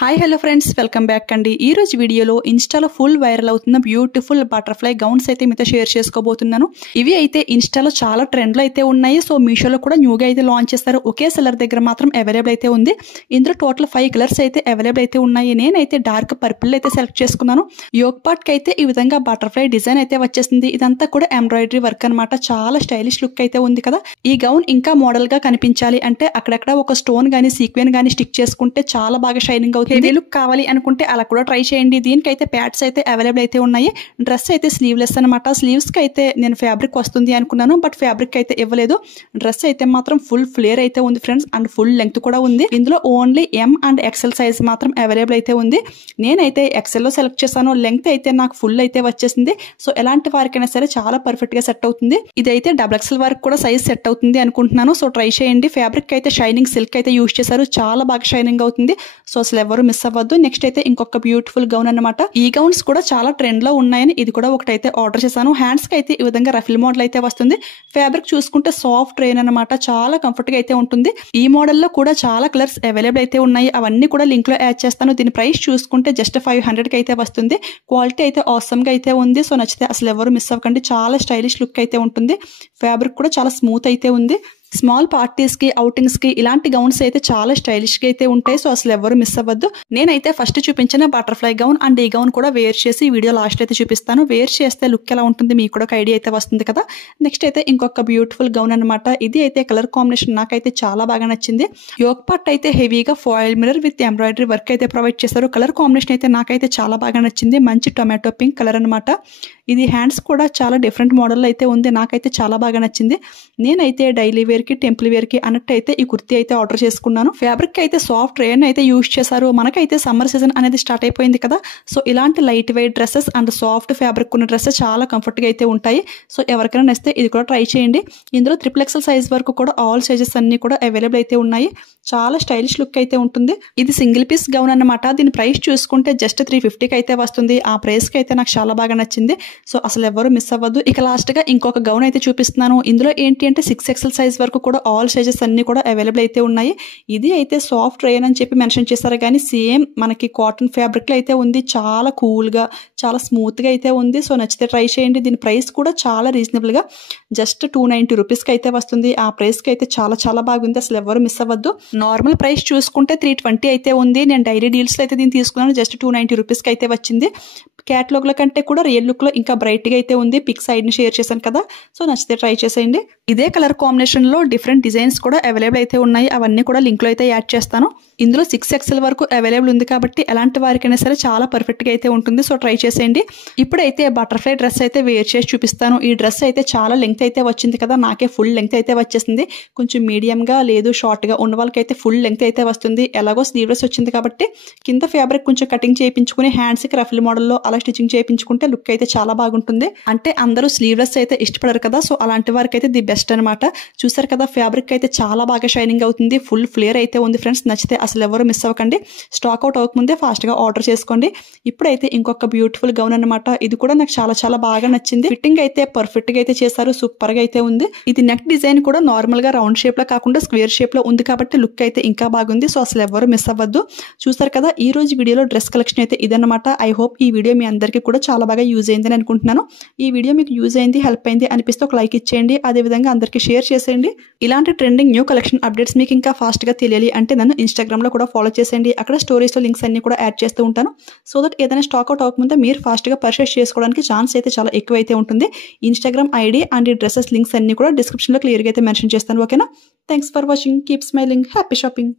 Hi hello friends, welcome back అండి. ఈ రోజు వీడియోలో ఇన్స్టాలో ఫుల్ వైరల్ అవుతున్న బ్యూటిఫుల్ బటర్ఫ్లై గౌన్స్ అయితే మీతో షేర్ చేసుకోబోతున్నాను. ఇవి అయితే ఇన్స్టాలో చాలా ట్రెండ్లో అయితే ఉన్నాయి. సో మీషోలో కూడా న్యూగా అయితే లాంచ్ చేస్తారు. ఒకే సెల్లర్ దగ్గర మాత్రం అవైలబుల్ అయితే ఉంది. ఇందులో టోటల్ 5 కలర్స్ అయితే అవైలబుల్ అయితే ఉన్నాయి. నేనైతే డార్క్ పర్పుల్ అయితే సెలెక్ట్ చేసుకున్నాను. యోగ్ పార్ట్ కి అయితే ఈ విధంగా బటర్ఫ్లై డిజైన్ అయితే వచ్చేసింది. ఇదంతా కూడా ఎంబ్రాయిడరీ వర్క్ అనమాట. చాలా స్టైలిష్ లుక్ అయితే ఉంది కదా. ఈ గౌన్ ఇంకా మోడల్ గా కనిపించాలి అంటే అక్కడక్కడ ఒక స్టోన్ గానీ సీక్వెన్ గానీ స్టిక్ చేసుకుంటే చాలా బాగా షైనింగ్ అవుతుంది. హెవీ లుక్ కావాలి అనుకుంటే అలా కూడా ట్రై చేయండి. దీనికైతే ప్యాడ్స్ అయితే అవైలబుల్ అయితే ఉన్నాయి. డ్రెస్ అయితే స్లీవ్లెస్ అనమాట. స్లీవ్స్ కి అయితే నేను ఫ్యాబ్రిక్ వస్తుంది అనుకున్నాను, బట్ ఫ్యాబ్రిక్ అయితే ఇవ్వలేదు. డ్రెస్ అయితే మాత్రం ఫుల్ ఫ్లేర్ అయితే ఉంది ఫ్రెండ్స్, అండ్ ఫుల్ లెంగ్త్ కూడా ఉంది. ఇందులో only M and XL size మాత్రం అవైలబుల్ అయితే ఉంది. నేనైతే ఎక్సెల్ లో సెలెక్ట్ చేశాను. లెంగ్త్ అయితే నాకు ఫుల్ అయితే వచ్చేసింది. సో ఎలాంటి వారికైనా సరే చాలా పర్ఫెక్ట్ గా సెట్ అవుతుంది. ఇదైతే డబుల్ ఎక్సెల్ వరకు కూడా సైజ్ సెట్ అవుతుంది అనుకుంటున్నాను. సో ట్రై చేయండి. ఫ్యాబ్రిక్ అయితే షైనింగ్ సిల్క్ అయితే యూజ్ చేశారు. చాలా బాగా షైనింగ్ అవుతుంది. సో అసలు ఎవరు మిస్ అవ్వద్దు. నెక్స్ట్ అయితే ఇంకొక బ్యూటిఫుల్ గౌన్ అన్నమాట. ఈ గౌన్స్ కూడా చాలా ట్రెండ్ లో ఉన్నాయని ఇది కూడా ఒకటైతే ఆర్డర్ చేశాను. హ్యాండ్స్ కి అయితే ఈ విధంగా రఫిల్ మోడల్ అయితే వస్తుంది. ఫ్యాబ్రిక్ చూసుకుంటే సాఫ్ట్ రెయిన్ అనమాట. చాలా కంఫర్ట్ గా అయితే ఉంటుంది. ఈ మోడల్ లో కూడా చాలా కలర్స్ అవైలబుల్ అయితే ఉన్నాయి. అవన్నీ కూడా లింక్ లో యాడ్ చేస్తాను. దీని ప్రైస్ చూసుకుంటే జస్ట్ 500 కి అయితే వస్తుంది. క్వాలిటీ అయితే ఆసమ్ గా అయితే ఉంది. సో నచ్చితే అసలు ఎవరు మిస్ అవ్వకండి. చాలా స్టైలిష్ లుక్ అయితే ఉంటుంది. ఫ్యాబ్రిక్ కూడా చాలా స్మూత్ అయితే ఉంది. స్మాల్ పార్టీస్ కి, అవుటింగ్స్ కి ఇలాంటి గౌన్స్ అయితే చాలా స్టైలిష్ గా అయితే ఉంటాయి. సో అసలు ఎవరు మిస్ అవ్వద్దు. నేనైతే ఫస్ట్ చూపించిన బటర్ఫ్లై గౌన్ అండ్ ఈ గౌన్ కూడా వేర్ చేసి వీడియో లాస్ట్ అయితే చూపిస్తాను. వేర్ చేస్తే లుక్ ఎలా ఉంటుంది మీకు కూడా ఒక ఐడియా అయితే వస్తుంది కదా. నెక్స్ట్ అయితే ఇంకొక బ్యూటిఫుల్ గౌన్ అనమాట. ఇది అయితే కలర్ కాంబినేషన్ నాకైతే చాలా బాగా నచ్చింది. యోగ్ పార్ట్ అయితే హెవీగా foil mirror with embroidery work అయితే ప్రొవైడ్ చేశారు. కలర్ కాంబినేషన్ అయితే నాకైతే చాలా బాగా నచ్చింది. మంచి టొమాటో పింక్ కలర్ అనమాట. ఇది హ్యాండ్స్ కూడా చాలా డిఫరెంట్ మోడల్ అయితే ఉంది. నాకైతే చాలా బాగా నచ్చింది. నేనైతే డైలీ వేర్ కి, టెంపుల్ వేర్ కి అన్నట్టు అయితే ఈ కుర్తీ అయితే ఆర్డర్ చేసుకున్నాను. ఫ్యాబ్రిక్ అయితే సాఫ్ట్ రేయన్ అయితే యూజ్ చేశారు. మనకైతే సమ్మర్ సీజన్ అనేది స్టార్ట్ అయిపోయింది కదా. సో ఇలాంటి light weight dresses and soft fabric ఉన్న డ్రెస్సెస్ చాలా కంఫర్ట్ గా అయితే ఉంటాయి. సో ఎవరికైనా నచ్చితే ఇది కూడా ట్రై చేయండి. ఇందులో 3XL సైజ్ వరకు కూడా ఆల్ సైజెస్ అన్ని కూడా అవైలబుల్ అయితే ఉన్నాయి. చాలా స్టైలిష్ లుక్ అయితే ఉంటుంది. ఇది సింగిల్ పీస్ గౌన్ అన్నమాట. దీని ప్రైస్ చూసుకుంటే జస్ట్ 350 కి అయితే వస్తుంది. ఆ ప్రైస్ కి అయితే నాకు చాలా బాగా నచ్చింది. సో అసలు ఎవరు మిస్ అవ్వద్దు. ఇక లాస్ట్ గా ఇంకొక గౌన్ అయితే చూపిస్తున్నాను. ఇందులో ఏంటి అంటే 6XL సైజ్ వరకు కూడా ఆల్ సైజెస్ అన్ని కూడా అవైలబుల్ అయితే ఉన్నాయి. ఇది అయితే సాఫ్ట్ రేయన్ అని చెప్పి మెన్షన్ చేశారు, కానీ సేమ్ మనకి కాటన్ ఫ్యాబ్రిక్ లో అయితే ఉంది. చాలా కూల్ గా, చాలా స్మూత్ గా అయితే ఉంది. సో నచ్చితే ట్రై చేయండి. దీని ప్రైస్ కూడా చాలా రీజనబుల్ గా జస్ట్ 290 రూపీస్ కి అయితే వస్తుంది. ఆ ప్రైస్ కి అయితే చాలా చాలా బాగుంది. అసలు ఎవరు మిస్ అవ్వద్దు. నార్మల్ ప్రైస్ చూసుకుంటే 320 అయితే ఉంది. నేను డైలీ డీల్స్ లో అయితే దీన్ని తీసుకున్నాను. జస్ట్ 290 రూపీస్ కి అయితే వచ్చింది. క్యాటలాగ్ లో కంటే కూడా రియల్ లుక్ లో ఇంకా బ్రైట్ గా అయితే ఉంది. పిక్ సైడ్ ని షేర్ చేశాను కదా. సో నచ్చితే ట్రై చేసేయండి. ఇదే కలర్ కాంబినేషన్ లో డిఫరెంట్ డిజైన్స్ కూడా అవైలబుల్ అయితే ఉన్నాయి. అవన్నీ కూడా లింక్ లో అయితే యాడ్ చేస్తాను. ఇందులో 6XL వరకు అవైలబుల్ ఉంది కాబట్టి ఎలాంటి వారికైనా సరే చాలా పర్ఫెక్ట్ గా అయితే ఉంటుంది. సో ట్రై చేసేయండి. ఇప్పుడైతే బటర్ఫ్లై డ్రెస్ అయితే వేర్ చేసి చూపిస్తాను. ఈ డ్రెస్ అయితే చాలా లెంగ్త్ అయితే వచ్చింది కదా. నాకే ఫుల్ లెంగ్త్ అయితే వచ్చేసింది. కొంచెం మీడియం గా లేదు షార్ట్ గా ఉన్న వాళ్ళకైతే ఫుల్ లెంగ్త్ అయితే వస్తుంది. ఎలాగో స్లీవ్లెస్ వచ్చింది కాబట్టి కింద ఫ్యాబ్రిక్ కొంచెం కటింగ్ చేయించుకుని హ్యాండ్స్ కి రఫిల్ మోడల్లో అలా స్టిచింగ్ చేయించుకుంటే లుక్ అయితే చాలా బాగుంటుంది. అంటే అందరూ స్లీవ్లెస్ అయితే ఇష్టపడరు కదా. సో అలాంటి వారికి అయితే ది బెస్ట్ అనమాట. చూసారు కదా, ఫ్యాబ్రిక్ అయితే చాలా బాగా షైనింగ్ అవుతుంది. ఫుల్ ఫ్లేర్ అయితే ఉంది ఫ్రెండ్స్. నచ్చితే అసలు ఎవరు మిస్ అవ్వకండి. స్టాక్ అవుట్ అవ్వకముందే ఫాస్ట్ గా ఆర్డర్ చేసుకోండి. ఇప్పుడైతే ఇంకొక బ్యూటిఫుల్ గౌన్ అనమాట. ఇది కూడా నాకు చాలా చాలా బాగా నచ్చింది. ఫిట్టింగ్ అయితే పర్ఫెక్ట్ గా అయితే చేశారు. సూపర్ గా అయితే ఉంది. ఇది నెక్ డిజైన్ కూడా నార్మల్ గా రౌండ్ షేప్ లో కాకుండా స్క్వేర్ షేప్ లో ఉంది కాబట్టి లుక్ అయితే ఇంకా బాగుంది. సో అసలు ఎవరు మిస్ అవ్వద్దు. చూసారు కదా, ఈ రోజు వీడియోలో డ్రెస్ కలెక్షన్ అయితే ఇదన్నమాట. ఐ హోప్ ఈ వీడియో మీ అందరికీ కూడా చాలా బాగా యూజ్ అయిందని అనుకుంటున్నాను. ఈ వీడియో మీకు యూజ్ అయింది, హెల్ప్ అయింది అనిపిస్తే ఒక లైక్ ఇచ్చేయండి. అదేవిధంగా అందరికీ షేర్ చేసేయండి. ఇలాంటి ట్రెండింగ్ న్యూ కలెక్షన్ అప్డేట్స్ మీకు ఇంకా ఫాస్ట్ గా తెలియాలి అంటే నన్ను ఇన్స్టాగ్రామ్ లో కూడా ఫాలో చేసేయండి. అక్కడ స్టోరీస్ లో లింక్స్ అన్ని కూడా యాడ్ చేస్తూ ఉంటాను. సో దట్ ఏదైనా స్టాక్ అవుట్ అవ్వకముందే మీరు ఫాస్ట్ గా పర్చేస్ చేసుకోవడానికి ఛాన్స్ అయితే చాలా ఎక్కువ అయితే ఉంటుంది. ఇన్స్టాగ్రామ్ ఐడి అండ్ ఈ డ్రెస్సెస్ లింక్స్ అన్ని కూడా డిస్క్రిప్షన్ లో క్లియర్ గా అయితే మెన్షన్ చేస్తాను. ఓకేనా? Thanks for watching. Keep smiling. Happy shopping.